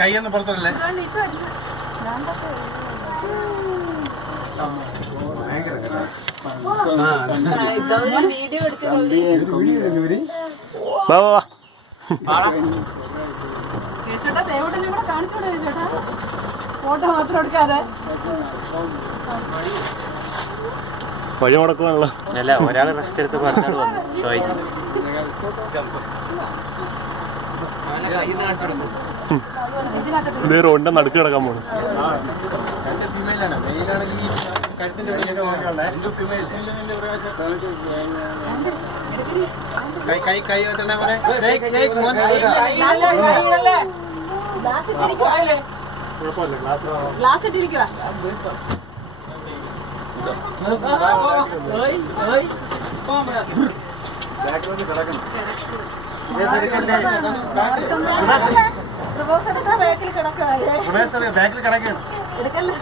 കൈയൊന്നും പുറത്തല്ലേ? Photo മാത്രം എടുക്കാതെ വഴി മുടക്കുവാണല്ലോ. അല്ല, ഒരാൾ റെസ്റ്റ് എടുത്ത് പറഞ്ഞാൽ വന്നു ഷോയ്ക്ക്. റോഡിന്റെ നടുക്ക് കിടക്കാൻ പോണു. ഗ്ലാസ് ഇട്ടിരിക്കുക. ബാക്കിൽ കിടക്കുകയാണ്. എടുക്കല്ലോ.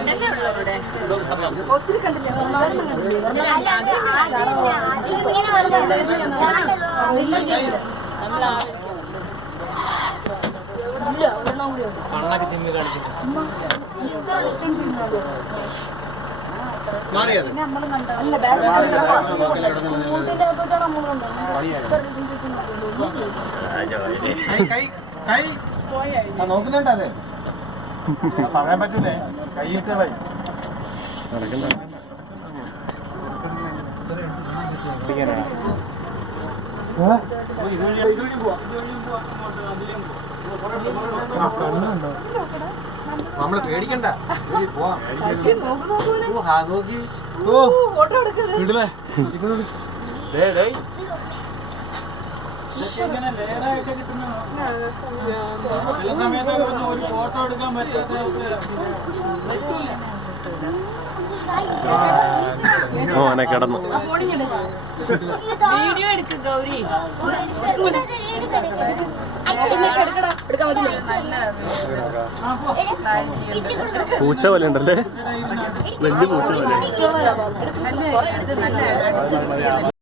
എനിക്ക് മാർക്കും ഒത്തിരി കണ്ടില്ല. നോക്കുന്നുണ്ട്. അതെ, പറയാൻ പറ്റൂലേ? കൈയിട്ടതായി നമ്മള് പേടിക്കണ്ട. നോക്കി ഫോട്ടോ എടുക്കുന്നത് ഫോട്ടോ എടുക്കാൻ പറ്റാത്ത ഓനെ കിടന്നു. വീഡിയോ എടുക്ക ഗൗരി. പൂച്ച പോലെ ഉണ്ടല്ലേ, വലിയ പൂച്ച പോലെ.